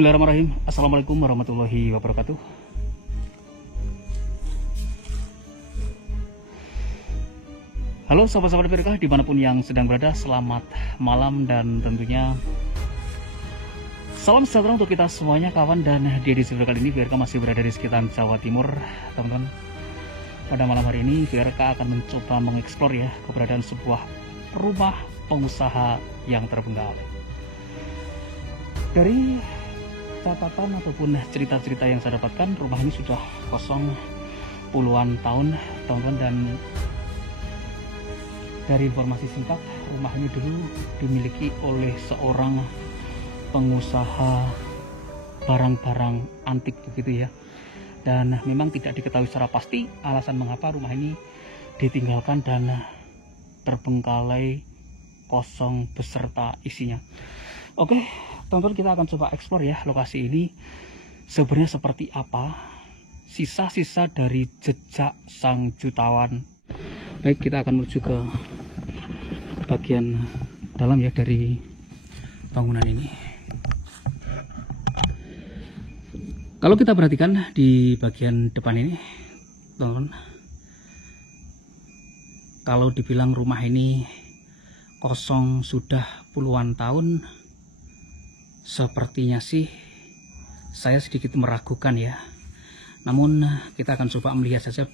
Bismillahirrahmanirrahim. Assalamualaikum warahmatullahi wabarakatuh. Halo sahabat-sahabat VRK dimanapun yang sedang berada, selamat malam dan tentunya salam sejahtera untuk kita semuanya kawan. Dan di edisi video kali ini VRK masih berada di sekitar Jawa Timur teman-teman. Pada malam hari ini VRK akan mencoba mengeksplor ya keberadaan sebuah rumah pengusaha yang terpenggal. Dari catatan ataupun cerita-cerita yang saya dapatkan, rumah ini sudah kosong puluhan tahun teman-teman. Dan dari informasi singkat, rumah ini dulu dimiliki oleh seorang pengusaha barang-barang antik begitu ya. Dan memang tidak diketahui secara pasti alasan mengapa rumah ini ditinggalkan dan terbengkalai kosong beserta isinya. Oke teman-teman, kita akan coba eksplor ya lokasi ini sebenarnya seperti apa, sisa-sisa dari jejak sang jutawan. Baik, kita akan menuju ke bagian dalam ya dari bangunan ini. Kalau kita perhatikan di bagian depan ini teman-teman, kalau dibilang rumah ini kosong sudah puluhan tahun, sepertinya sih saya sedikit meragukan ya. Namun kita akan coba melihat saja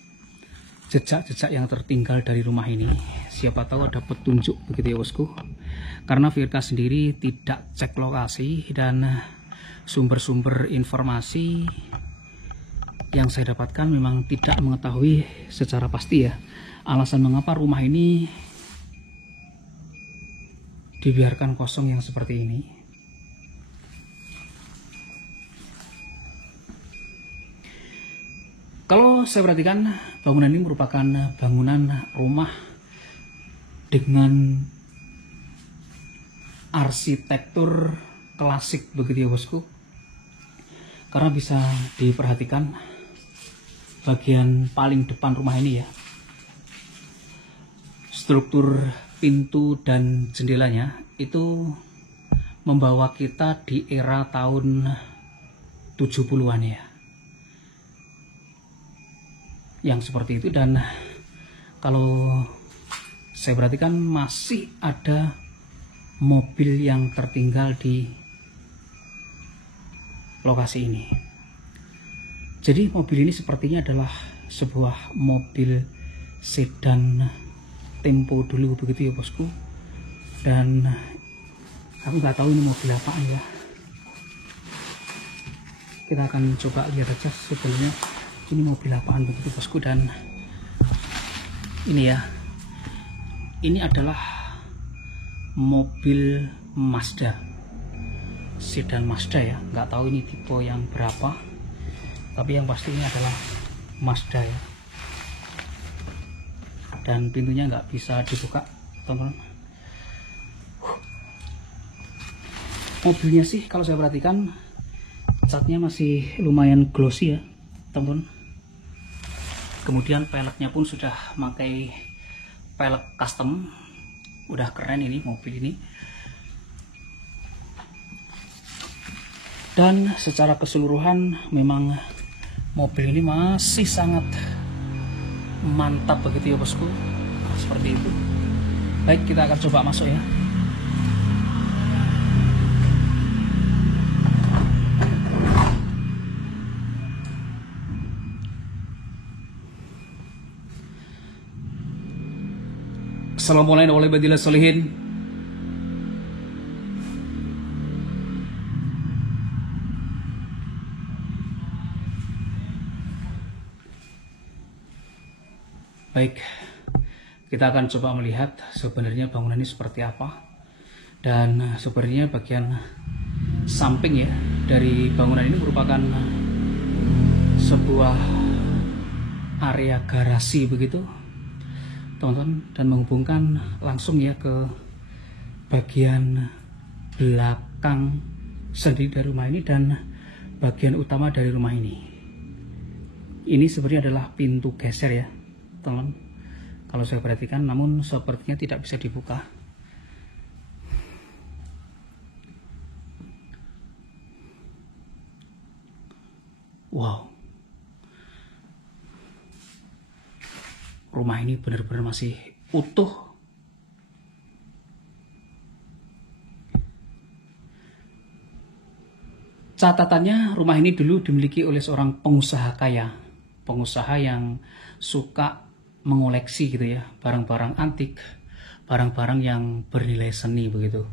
jejak-jejak yang tertinggal dari rumah ini. Siapa tahu ada petunjuk begitu ya bosku. Karena VRK sendiri tidak cek lokasi dan sumber-sumber informasi yang saya dapatkan memang tidak mengetahui secara pasti ya alasan mengapa rumah ini dibiarkan kosong yang seperti ini. Kalau saya perhatikan, bangunan ini merupakan bangunan rumah dengan arsitektur klasik begitu ya bosku. Karena bisa diperhatikan bagian paling depan rumah ini ya, struktur pintu dan jendelanya itu membawa kita di era tahun 70-an ya, yang seperti itu. Dan kalau saya perhatikan masih ada mobil yang tertinggal di lokasi ini. Jadi mobil ini sepertinya adalah sebuah mobil sedan Tempo dulu begitu ya bosku. Dan aku nggak tahu ini mobil apaan ya. Kita akan coba lihat aja sebelumnya ini mobil apaan begitu bosku. Dan ini ya, ini adalah mobil Mazda, sedan Mazda ya. Nggak tahu ini tipe yang berapa, tapi yang pasti ini adalah Mazda ya. Dan pintunya nggak bisa dibuka teman-teman. Mobilnya sih kalau saya perhatikan catnya masih lumayan glossy ya teman-teman. Kemudian peleknya pun sudah pakai pelek custom, udah keren ini mobil ini. Dan secara keseluruhan memang mobil ini masih sangat mantap begitu ya bosku, seperti itu. Baik, kita akan coba masuk ya. Assalamualaikum warahmatullahi wabarakatuh. Baik, kita akan coba melihat sebenarnya bangunan ini seperti apa. Dan sebenarnya bagian samping ya dari bangunan ini merupakan sebuah area garasi begitu teman-teman, dan menghubungkan langsung ya ke bagian belakang sendiri dari rumah ini dan bagian utama dari rumah ini. Ini sebenarnya adalah pintu geser ya teman, kalau saya perhatikan, namun sepertinya tidak bisa dibuka. Wow, rumah ini benar-benar masih utuh. Catatannya, rumah ini dulu dimiliki oleh seorang pengusaha kaya, pengusaha yang suka mengoleksi gitu ya, barang-barang antik, barang-barang yang bernilai seni begitu.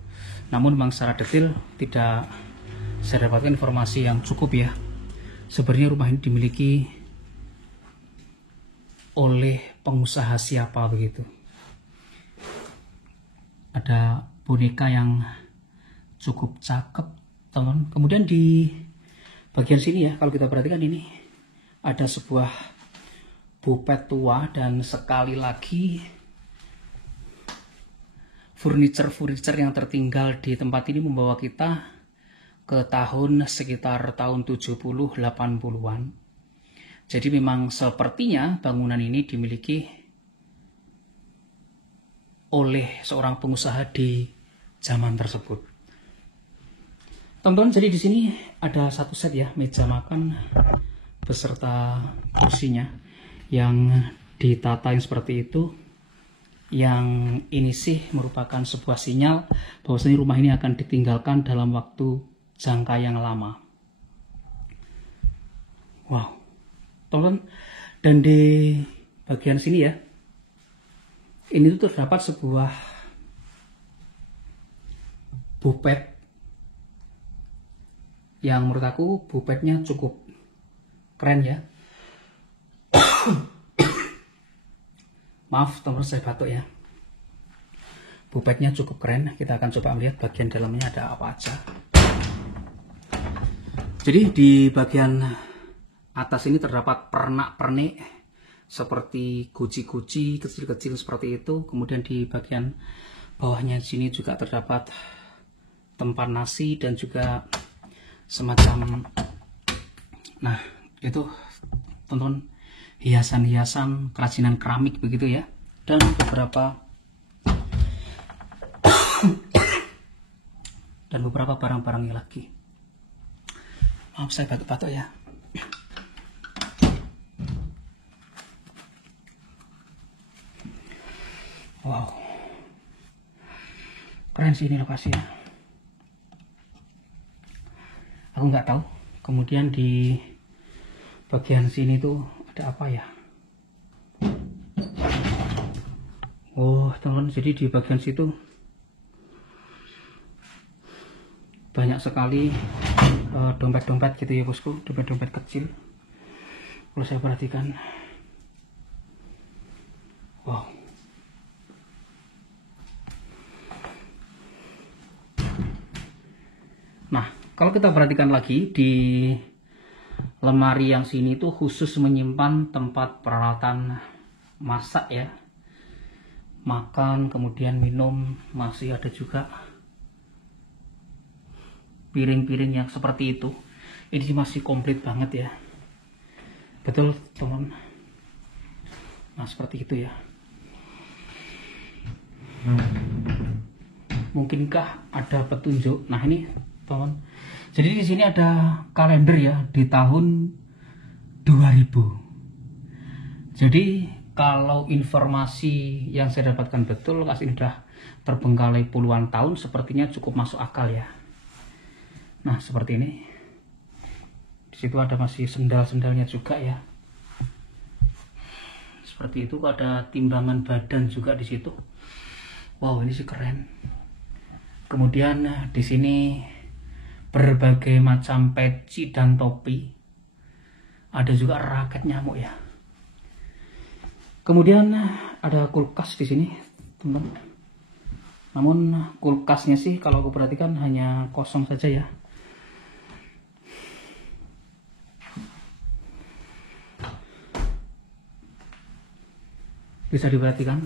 Namun memang secara detail tidak saya dapatkan informasi yang cukup ya. Sebenarnya rumah ini dimiliki oleh pengusaha siapa begitu. Ada boneka yang cukup cakep, teman. Kemudian di bagian sini ya, kalau kita perhatikan ini ada sebuah bupet tua, dan sekali lagi furniture yang tertinggal di tempat ini membawa kita ke tahun sekitar tahun 70-80-an. Jadi memang sepertinya bangunan ini dimiliki oleh seorang pengusaha di zaman tersebut. Teman-teman, jadi di sini ada satu set ya, meja makan beserta kursinya yang ditata yang seperti itu. Yang ini sih merupakan sebuah sinyal bahwasanya rumah ini akan ditinggalkan dalam waktu jangka yang lama. Wow, teman-teman, dan di bagian sini ya, ini tuh terdapat sebuah bupet yang menurut aku bupetnya cukup keren ya. Maaf teman-teman, saya batuk ya. Bupetnya cukup keren. Kita akan coba melihat bagian dalamnya ada apa aja. Jadi di bagian atas ini terdapat pernak-pernik seperti guci-guci kecil-kecil seperti itu. Kemudian di bagian bawahnya sini juga terdapat tempat nasi dan juga semacam, nah itu teman-teman, hiasan-hiasan kerajinan keramik begitu ya, dan beberapa barang-barangnya lagi. Maaf saya batuk-batuk ya. Wow, keren sih ini lokasinya. Aku nggak tahu. Kemudian di bagian sini tuh ada apa ya? Oh teman-teman, jadi di bagian situ banyak sekali dompet-dompet gitu ya bosku, dompet-dompet kecil. Kalau saya perhatikan, wow. Nah, kalau kita perhatikan lagi di lemari yang sini tuh khusus menyimpan tempat peralatan masak ya, makan, kemudian minum, masih ada juga piring-piring yang seperti itu. Ini masih komplit banget ya, betul teman. Nah seperti itu ya. Mungkinkah ada petunjuk? Nah ini teman, jadi di sini ada kalender ya di tahun 2000. Jadi kalau informasi yang saya dapatkan betul, kas ini sudah terbengkalai puluhan tahun, sepertinya cukup masuk akal ya. Nah seperti ini. Di situ ada masih sendal-sendalnya juga ya. Seperti itu, ada timbangan badan juga di situ. Wow, ini sih keren. Kemudian di sini berbagai macam peci dan topi. Ada juga raket nyamuk ya. Kemudian ada kulkas di sini, teman. Namun kulkasnya sih kalau aku perhatikan hanya kosong saja ya. Bisa diperhatikan.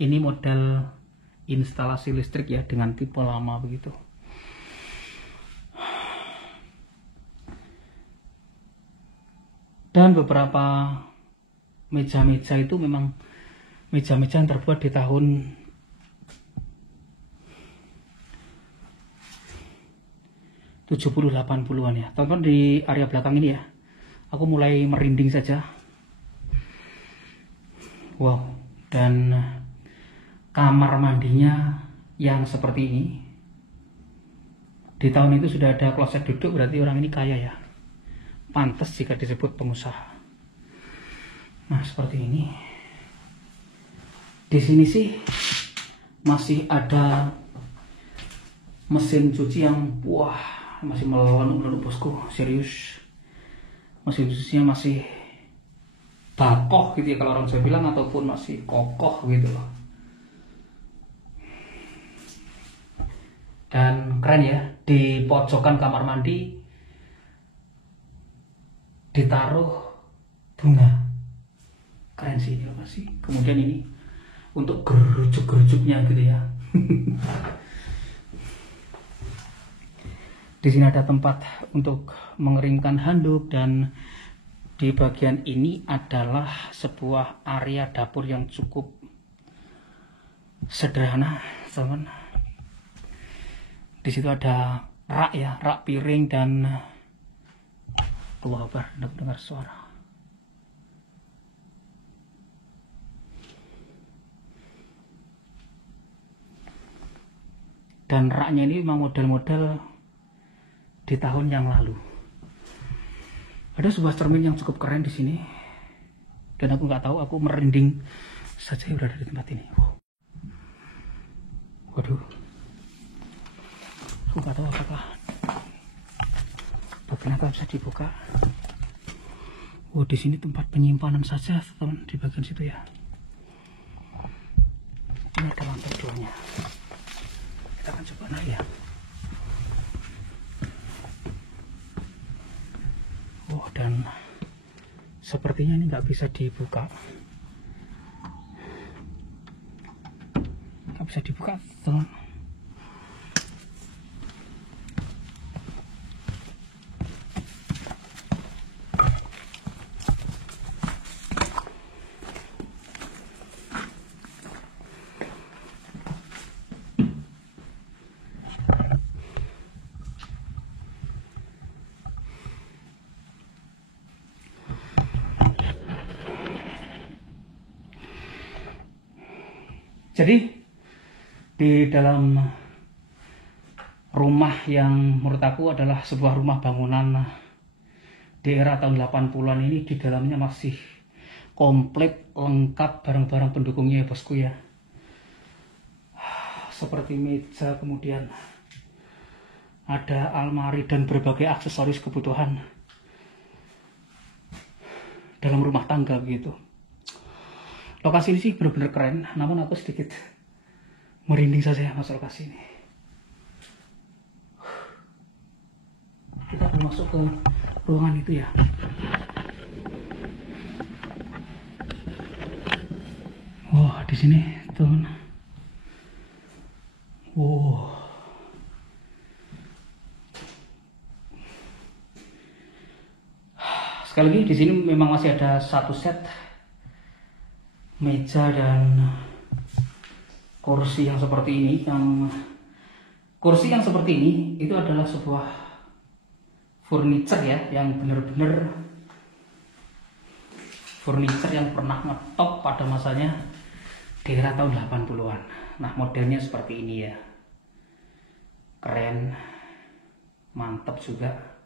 Ini model instalasi listrik ya, dengan tipe lama begitu. Dan beberapa meja-meja itu memang meja-meja yang terbuat di tahun 70-80-an ya. Teman-teman, di area belakang ini ya, aku mulai merinding saja. Wow, dan kamar mandinya yang seperti ini. Di tahun itu sudah ada kloset duduk, berarti orang ini kaya ya. Pantas jika disebut pengusaha. Nah, seperti ini. Di sini sih masih ada mesin cuci yang wah, masih melenup bosku, serius. Mesin cucinya masih bakoh gitu ya kalau orang Jawa bilang, ataupun masih kokoh gitu loh. Dan keren ya, di pojokan kamar mandi ditaruh bunga. Keren sih ini lokasi. Kemudian ini untuk gerujuk-gerujuknya gitu ya. Di sini ada tempat untuk mengeringkan handuk, dan di bagian ini adalah sebuah area dapur yang cukup sederhana, teman. Di situ ada rak ya, rak piring, dan Allahu Akbar, dengar suara. Dan raknya ini memang model-model di tahun yang lalu. Ada sebuah cermin yang cukup keren di sini, dan aku nggak tahu, aku merinding saja berada di tempat ini. Waduh, aku nggak tahu apakah bagian atas bisa dibuka. Oh, di sini tempat penyimpanan saja, teman, di bagian situ ya. Ini ada lantai 2-nya. Kita akan coba naik ya. Oh, dan sepertinya ini nggak bisa dibuka. Nggak bisa dibuka, teman. Jadi di dalam rumah yang menurut aku adalah sebuah rumah bangunan di era tahun 80-an ini, di dalamnya masih komplit lengkap barang-barang pendukungnya ya bosku ya. Seperti meja, kemudian ada almari dan berbagai aksesoris kebutuhan dalam rumah tangga begitu. Lokasi ini sih benar-benar keren, namun aku sedikit merinding saja masuk lokasi ini. Kita akan masuk ke ruangan itu ya. Wah, di sini teman. Wow. Sekali lagi di sini memang masih ada satu set meja dan kursi yang seperti ini. Kursi yang seperti ini itu adalah sebuah furniture ya, yang benar-benar furniture yang pernah ngetop pada masanya di era tahun 80-an. Nah, modelnya seperti ini ya. Keren, mantap juga.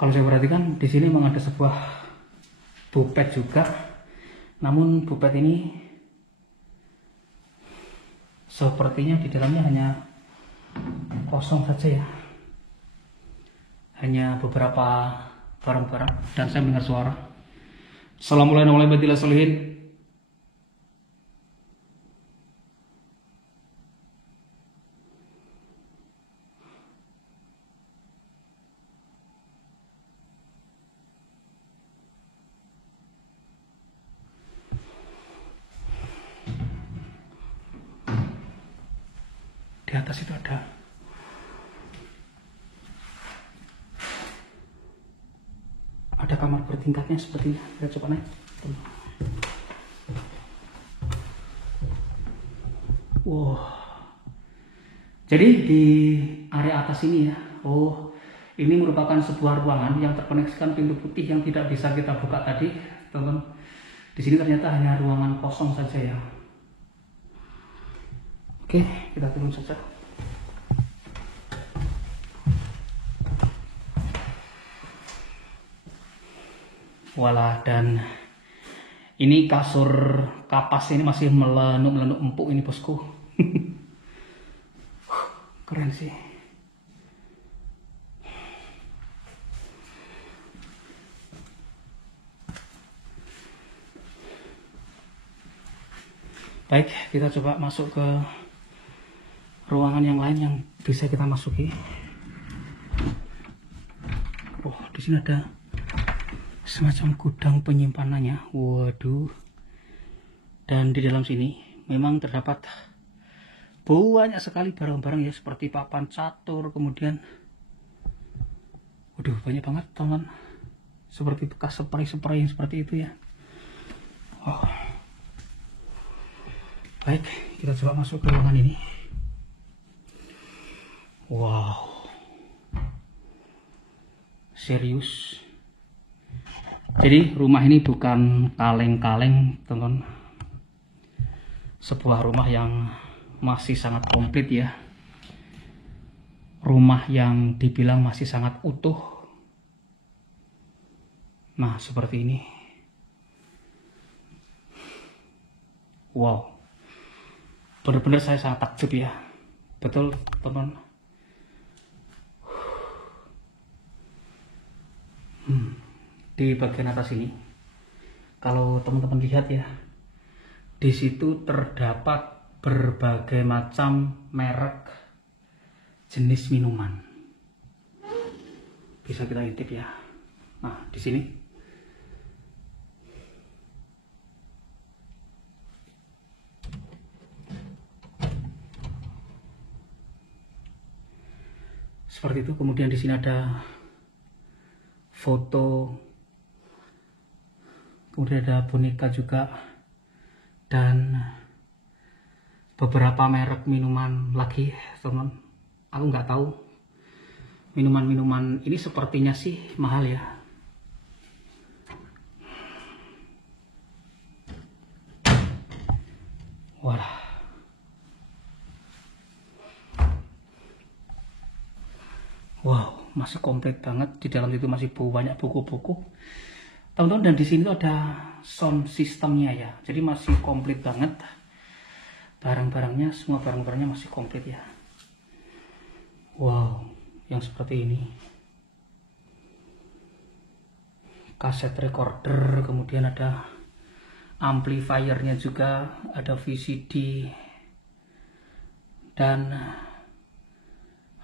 Kalau saya perhatikan di sini memang ada sebuah bupet juga, namun bupet ini sepertinya di dalamnya hanya kosong saja ya, hanya beberapa barang-barang, dan saya mendengar suara. Assalamualaikum warahmatullahi wabarakatuh. Di atas itu ada kamar bertingkatnya seperti ini. Kita coba naik. Wow. Jadi di area atas ini ya, ini merupakan sebuah ruangan yang terkoneksikan pintu putih yang tidak bisa kita buka tadi, teman-teman. Di sini ternyata hanya ruangan kosong saja ya. Oke, kita turun saja. Walah, dan ini kasur kapas ini masih melenuk-melenuk empuk ini bosku. Keren sih. Baik, kita coba masuk ke ruangan yang lain yang bisa kita masuki. Di sini ada semacam gudang penyimpanannya. Waduh. Dan di dalam sini memang terdapat banyak sekali barang-barang ya, seperti papan catur, kemudian waduh, banyak banget teman, seperti bekas spray-spray yang seperti itu ya. Baik, kita coba masuk ke ruangan ini. Wow, serius. Jadi rumah ini bukan kaleng-kaleng teman, sebuah rumah yang masih sangat komplit ya, rumah yang dibilang masih sangat utuh. Nah, seperti ini. Wow, benar-benar saya sangat takjub ya. Betul teman. Di bagian atas ini, kalau teman-teman lihat ya, di situ terdapat berbagai macam merek jenis minuman. Bisa kita intip ya. Nah, di sini seperti itu. Kemudian di sini ada foto, kemudian ada boneka juga, dan beberapa merek minuman lagi teman. Aku nggak tahu minuman-minuman ini, sepertinya sih mahal ya. Walah, wow, masih komplit banget. Di dalam itu masih banyak buku-buku teman-teman, dan di sini tuh ada sound systemnya ya, jadi masih komplit banget. Barang-barangnya, semua barang-barangnya masih komplit ya. Wow, yang seperti ini, kaset recorder, kemudian ada amplifiernya juga, ada VCD, dan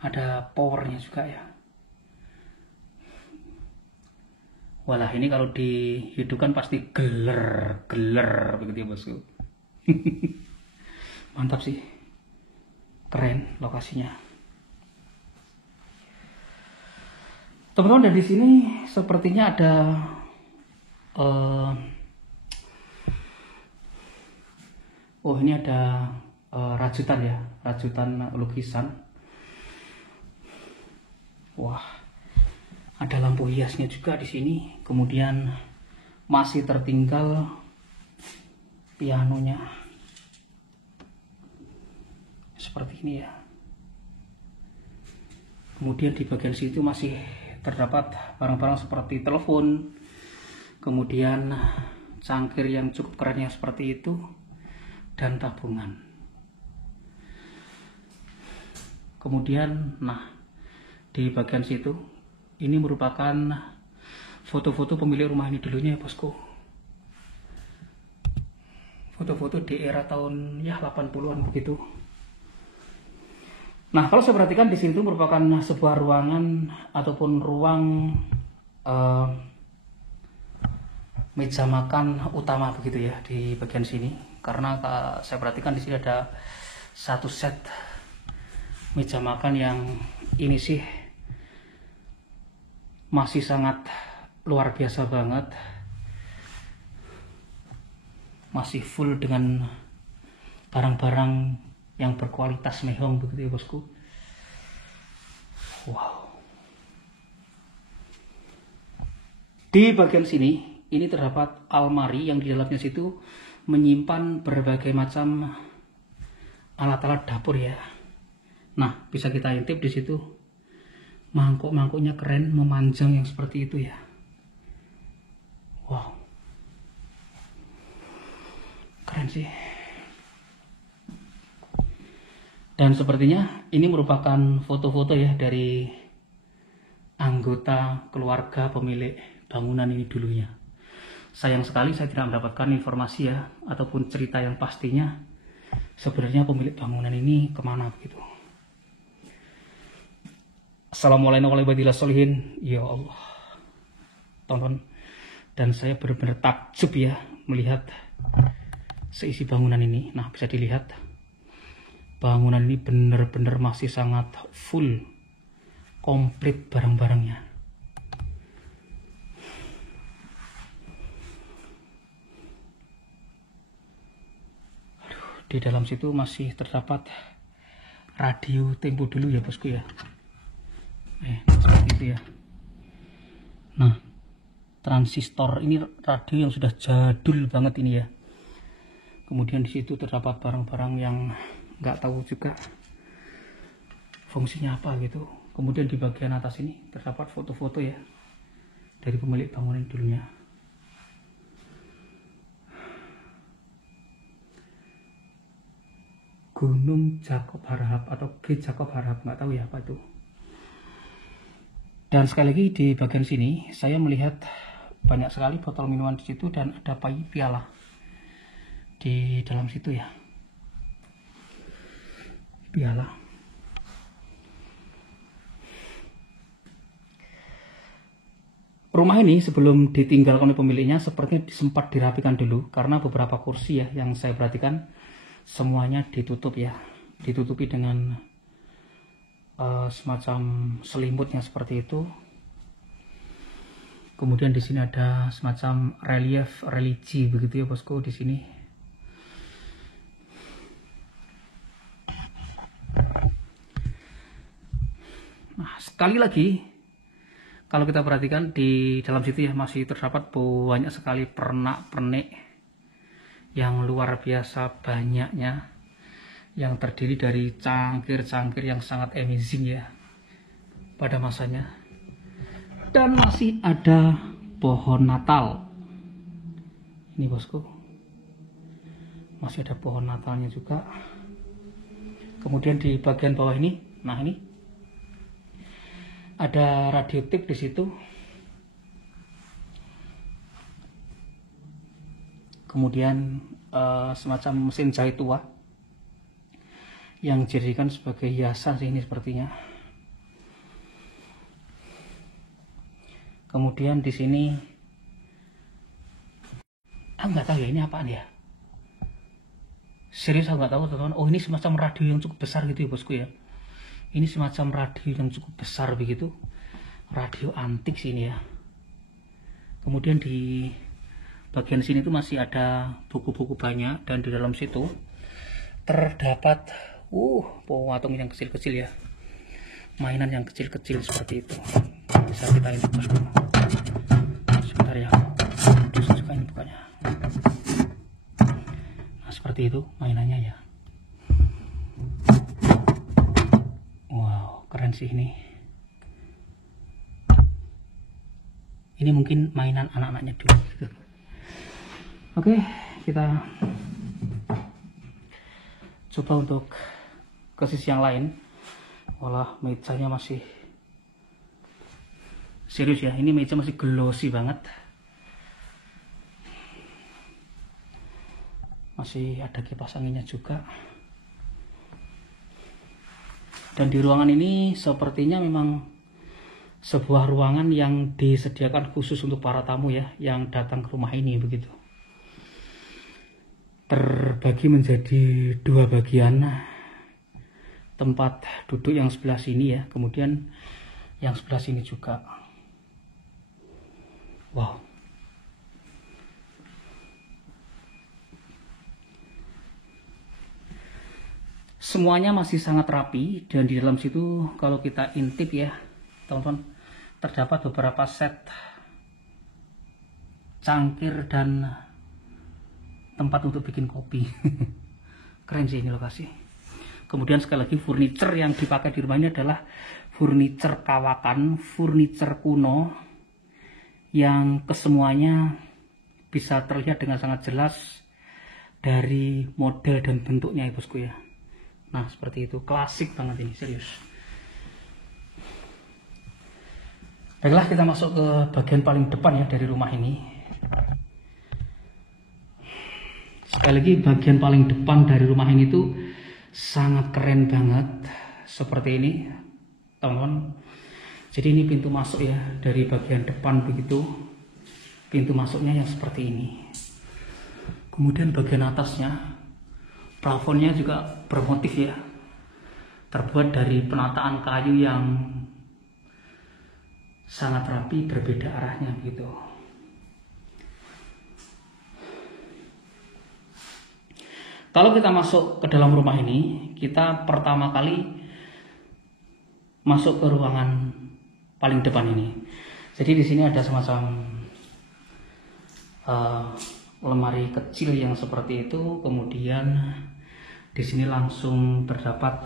ada powernya juga ya. Walah, ini kalau dihidupkan pasti geler begitu ya bosku. Mantap sih, keren lokasinya teman-teman. Dan di sini sepertinya ada ini ada rajutan ya, rajutan lukisan. Wah, ada lampu hiasnya juga di sini. Kemudian masih tertinggal pianonya. Seperti ini ya. Kemudian di bagian situ masih terdapat barang-barang seperti telepon, kemudian cangkir yang cukup keren yang seperti itu, dan tabungan. Kemudian nah, di bagian situ ini merupakan foto-foto pemilik rumah ini dulunya ya bosku. Foto-foto di era tahun ya 80-an begitu. Nah, kalau saya perhatikan di sini itu merupakan sebuah ruangan ataupun ruang meja makan utama begitu ya di bagian sini. Karena saya perhatikan di sini ada satu set meja makan yang ini sih masih sangat luar biasa banget. Masih full dengan barang-barang yang berkualitas mehong begitu ya bosku. Wow. Di bagian sini ini terdapat almari yang di dalamnya situ menyimpan berbagai macam alat-alat dapur ya. Nah, bisa kita intip di situ. Mangkuk-mangkuknya keren, memanjang yang seperti itu ya. Wow. Keren sih. Dan sepertinya ini merupakan foto-foto ya dari anggota keluarga pemilik bangunan ini dulunya. Sayang sekali saya tidak mendapatkan informasi ya ataupun cerita yang pastinya sebenarnya pemilik bangunan ini kemana begitu. Assalamualaikum warahmatullahi wabarakatuh. Ya Allah, tonton, dan saya benar-benar takjub ya melihat seisi bangunan ini. Nah, bisa dilihat bangunan ini benar-benar masih sangat full, komplit barang-barangnya. Di dalam situ masih terdapat radio tempo dulu ya bosku ya. Seperti itu ya. Nah, transistor ini radio yang sudah jadul banget ini ya. Kemudian di situ terdapat barang-barang yang nggak tahu juga fungsinya apa gitu. Kemudian di bagian atas ini terdapat foto-foto ya dari pemilik bangunan dulunya. Gunung Jakob Harahap atau G Jakob Harahap, nggak tahu ya apa itu. Dan sekali lagi di bagian sini saya melihat banyak sekali botol minuman di situ dan ada piala di dalam situ ya. Piala. Rumah ini sebelum ditinggalkan oleh pemiliknya sepertinya sempat dirapikan dulu karena beberapa kursi ya yang saya perhatikan semuanya ditutup ya, ditutupi dengan semacam selimutnya seperti itu. Kemudian di sini ada semacam relief religi begitu ya bosku di sini. Nah, sekali lagi kalau kita perhatikan di dalam situ ya masih terdapat banyak sekali pernak-pernik yang luar biasa banyaknya, yang terdiri dari cangkir-cangkir yang sangat amazing ya pada masanya. Dan masih ada pohon Natal ini bosku, masih ada pohon Natalnya juga. Kemudian di bagian bawah ini, nah ini ada radio tape di situ. Kemudian semacam mesin jahit tua yang dijadikan sebagai hiasan sih ini sepertinya. Kemudian di sini aku nggak tahu ya ini apaan ya. Serius aku nggak tahu teman-teman. Oh, ini semacam radio yang cukup besar gitu ya bosku ya. Ini semacam radio yang cukup besar begitu. Radio antik sini ya. Kemudian di bagian sini tuh masih ada buku-buku banyak dan di dalam situ terdapat patung yang kecil-kecil ya. Mainan yang kecil-kecil seperti itu. Bisa kita lihat bosku. Sebentar ya. Susah juga ini bukanya. Nah, seperti itu mainannya ya. Wow, keren sih ini. Ini mungkin mainan anak-anaknya dulu. Oke, kita coba untuk ke sisi yang lain. Walah, mejanya masih serius ya. Ini meja masih glossy banget. Masih ada kipas anginnya juga. Dan di ruangan ini sepertinya memang sebuah ruangan yang disediakan khusus untuk para tamu ya yang datang ke rumah ini begitu. Terbagi menjadi dua bagian. Tempat duduk yang sebelah sini ya, kemudian yang sebelah sini juga. Wow. semuanya masih sangat rapi, dan di dalam situ kalau kita intip ya teman-teman, terdapat beberapa set cangkir dan tempat untuk bikin kopi. Keren sih ini lokasi. Kemudian sekali lagi, furniture yang dipakai di rumah ini adalah furniture kawakan, furniture kuno yang kesemuanya bisa terlihat dengan sangat jelas dari model dan bentuknya ya bosku ya. Nah seperti itu, klasik banget ini, serius. Baiklah, kita masuk ke bagian paling depan ya dari rumah ini. Sekali lagi, bagian paling depan dari rumah ini tuh sangat keren banget, seperti ini teman-teman. Jadi ini pintu masuk ya dari bagian depan begitu. Pintu masuknya yang seperti ini. Kemudian bagian atasnya, plafonnya juga bermotif ya, terbuat dari penataan kayu yang sangat rapi, berbeda arahnya gitu. Kalau kita masuk ke dalam rumah ini, kita pertama kali masuk ke ruangan paling depan ini. Jadi di sini ada semacam lemari kecil yang seperti itu. Kemudian di sini langsung terdapat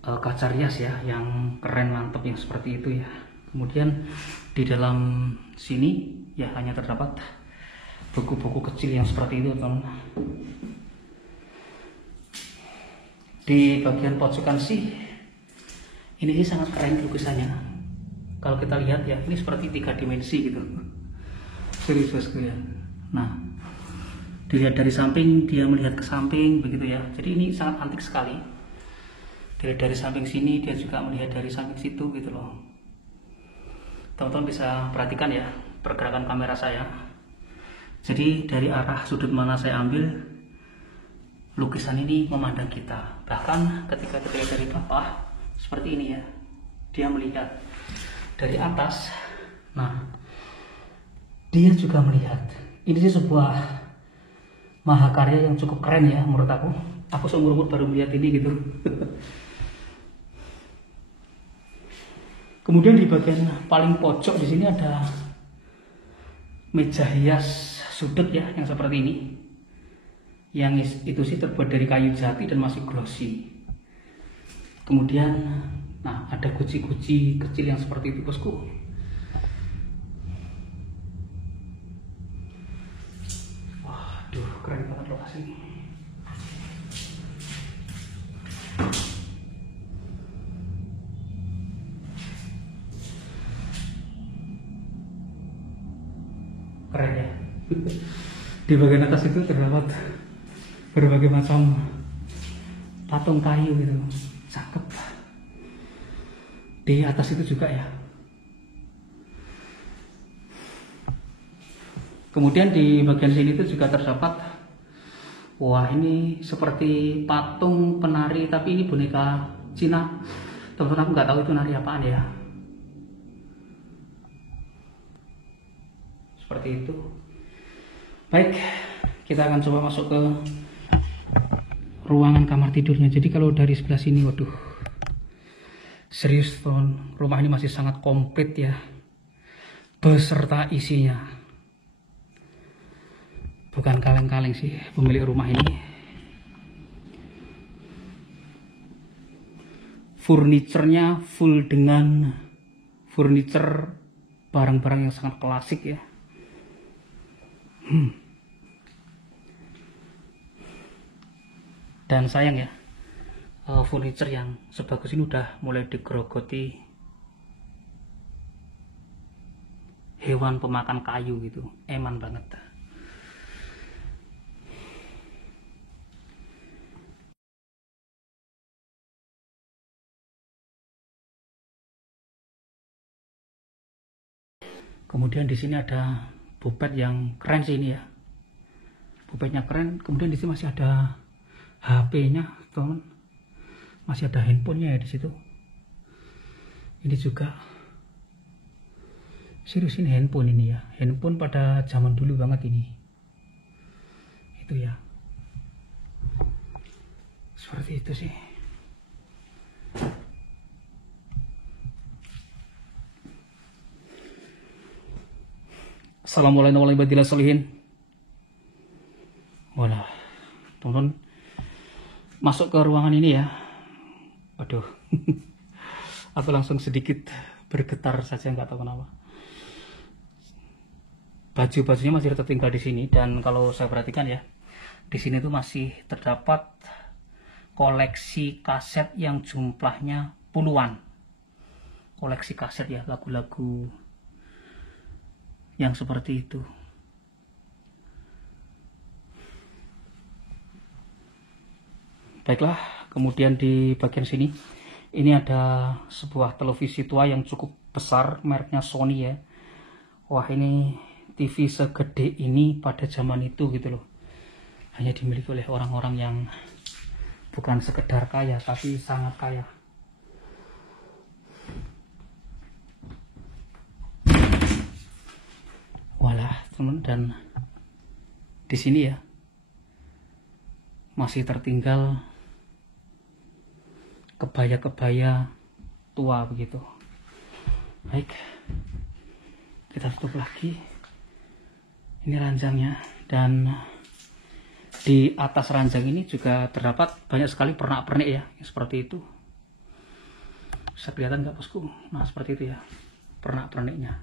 kaca rias ya, yang keren, mantep, yang seperti itu ya. Kemudian di dalam sini ya hanya terdapat buku-buku kecil yang seperti itu teman. Di bagian pojokan sih ini sih sangat keren lukisannya. Kalau kita lihat ya, ini seperti 3 dimensi gitu, serius bosku ya. Nah dilihat dari samping, dia melihat ke samping begitu ya. Jadi ini sangat antik sekali. Dilihat dari samping sini, dia juga melihat dari samping situ gitu loh. Teman-teman bisa perhatikan ya pergerakan kamera saya. Jadi dari arah sudut mana saya ambil, lukisan ini memandang kita. Bahkan ketika kita lihat dari bawah seperti ini ya, dia melihat dari atas. Nah dia juga melihat. Ini sih sebuah mahakarya yang cukup keren ya menurut aku. Aku seumur-umur baru melihat ini gitu. Kemudian di bagian paling pojok di sini ada meja hias sudut ya, yang seperti ini. Yang itu sih terbuat dari kayu jati dan masih glossy. Kemudian nah ada guci-guci kecil yang seperti itu bosku. Waduh, keren banget lokasi ini. Keren ya. Di bagian atas itu terdapat berbagai macam patung kayu gitu, cakep. Di atas itu juga ya. Kemudian di bagian sini itu juga terdapat, wah ini seperti patung penari, tapi ini boneka Cina. Teman-teman, aku nggak tahu itu nari apaan ya. Seperti itu. Baik, kita akan coba masuk ke ruangan kamar tidurnya. Jadi kalau dari sebelah sini, waduh, serius teman, rumah ini masih sangat komplit ya, beserta isinya. Bukan kaleng-kaleng sih pemilik rumah ini. Furniturnya full dengan furniture barang-barang yang sangat klasik ya. Dan sayang ya, furniture yang sebagus ini udah mulai digerogoti hewan pemakan kayu gitu. Eman banget. Kemudian di sini ada bupet yang keren sih ini ya. Bupetnya keren. Kemudian di sini masih ada HP-nya, teman. Masih ada handphonenya ya di situ. Ini juga serius, ini handphone ini ya. Handphone pada zaman dulu banget ini. Itu ya. seperti itu sih. Assalamualaikum warahmatullahi wabarakatuh. Walah, teman-teman masuk ke ruangan ini ya. Waduh, aku langsung sedikit bergetar saja, nggak tahu kenapa. Baju-bajunya masih tertinggal di sini, dan kalau saya perhatikan ya, di sini tuh masih terdapat koleksi kaset yang jumlahnya puluhan. Koleksi kaset ya, lagu-lagu yang seperti itu. Baiklah, kemudian di bagian sini ini ada sebuah televisi tua yang cukup besar, mereknya Sony ya. Wah, ini TV segede ini pada zaman itu gitu loh. Hanya dimiliki oleh orang-orang yang bukan sekedar kaya, tapi sangat kaya. Walah, teman, dan di sini ya masih tertinggal kebaya-kebaya tua begitu. Baik, kita tutup lagi. Ini ranjangnya, dan di atas ranjang ini juga terdapat banyak sekali pernak-pernik ya, seperti itu. Bisa kelihatan nggak bosku? Nah, seperti itu ya pernak-perniknya.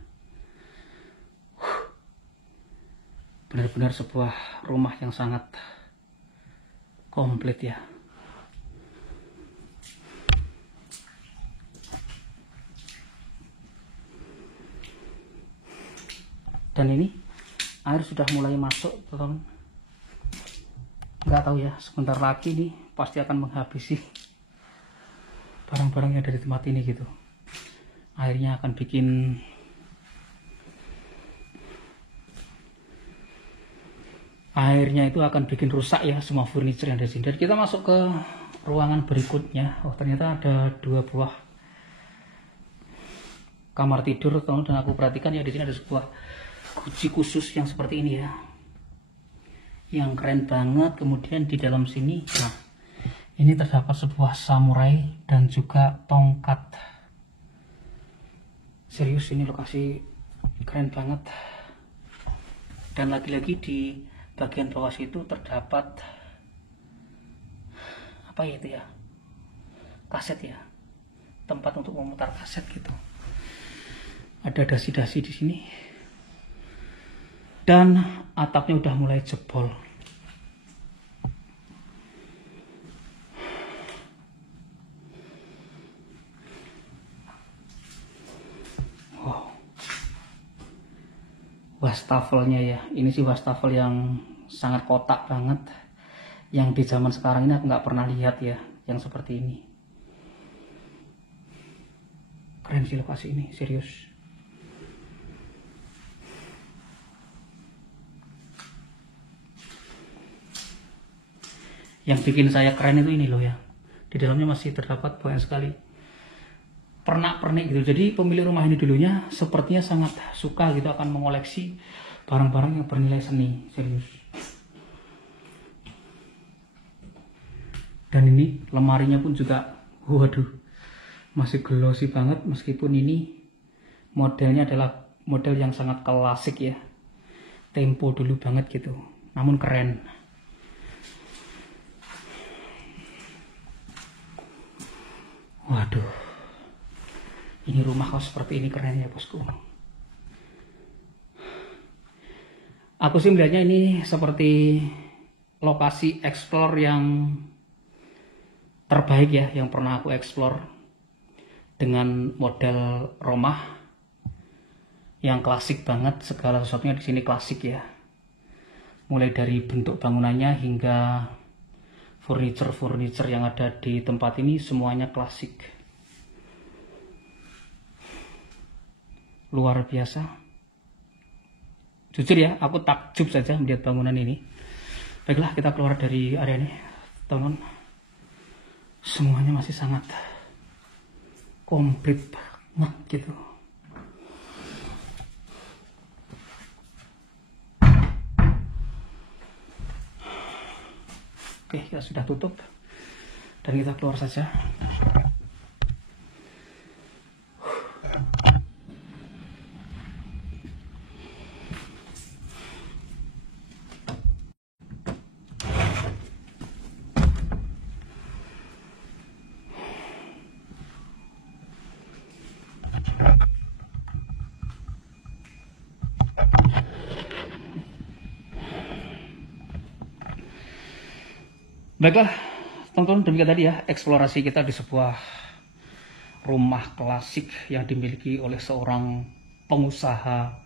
Benar-benar sebuah rumah yang sangat komplit ya. Dan ini air sudah mulai masuk, teman-teman. Nggak tahu ya, sebentar lagi nih pasti akan menghabisi barang-barang yang ada di tempat ini gitu. Airnya akan bikin rusak ya semua furniture yang ada di sini. Dan kita masuk ke ruangan berikutnya. Oh, ternyata ada 2 buah kamar tidur, teman-teman. Dan aku perhatikan ya, di sini ada sebuah guci khusus yang seperti ini ya, yang keren banget. Kemudian di dalam sini, nah, ini terdapat sebuah samurai dan juga tongkat. Serius, ini lokasi keren banget. Dan lagi-lagi di bagian bawah situ terdapat apa ya itu ya, kaset ya, tempat untuk memutar kaset gitu. Ada dasi-dasi di sini. Dan atapnya udah mulai jebol. Wow. Wastafelnya ya, ini sih wastafel yang sangat kotak banget, yang di zaman sekarang ini aku nggak pernah lihat ya yang seperti ini. Keren sih lokasi ini, serius. Yang bikin saya keren itu ini loh ya, di dalamnya masih terdapat banyak sekali pernak-pernik gitu. Jadi pemilik rumah ini dulunya sepertinya sangat suka gitu akan mengoleksi barang-barang yang bernilai seni, serius. Dan ini lemarinya pun juga, waduh, masih glossy banget, meskipun ini modelnya adalah model yang sangat klasik ya, tempo dulu banget gitu, namun keren. Waduh, ini rumah kok seperti ini keren ya bosku. Aku sih melihatnya ini seperti lokasi explore yang terbaik ya, yang pernah aku explore, dengan model rumah yang klasik banget. Segala sesuatunya di sini klasik ya, mulai dari bentuk bangunannya hingga furniture yang ada di tempat ini semuanya klasik. Luar biasa. Jujur ya, aku takjub saja melihat bangunan ini. Baiklah, kita keluar dari area ini, teman. Semuanya masih sangat komplit banget gitu. Oke, kita sudah tutup. dan kita keluar saja. Baiklah, teman-teman, demikian tadi ya eksplorasi kita di sebuah rumah klasik yang dimiliki oleh seorang pengusaha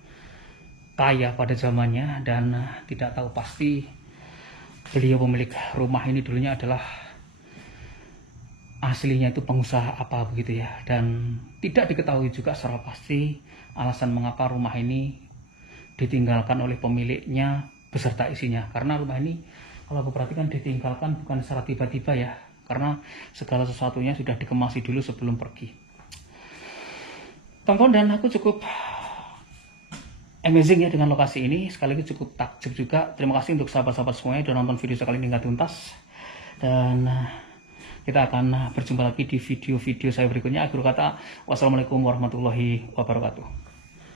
kaya pada zamannya, dan tidak tahu pasti beliau pemilik rumah ini dulunya adalah aslinya itu pengusaha apa begitu ya, dan tidak diketahui juga secara pasti alasan mengapa rumah ini ditinggalkan oleh pemiliknya beserta isinya, karena rumah ini kalau aku perhatikan ditinggalkan bukan secara tiba-tiba ya, karena segala sesuatunya sudah dikemasi dulu sebelum pergi. Teman-teman, dan aku cukup amazing ya dengan lokasi ini, sekaligus cukup takjub juga. Terima kasih untuk sahabat-sahabat semuanya sudah nonton video sekali ini nggak tuntas, dan kita akan berjumpa lagi di video-video saya berikutnya. Akhir kata, wassalamualaikum warahmatullahi wabarakatuh.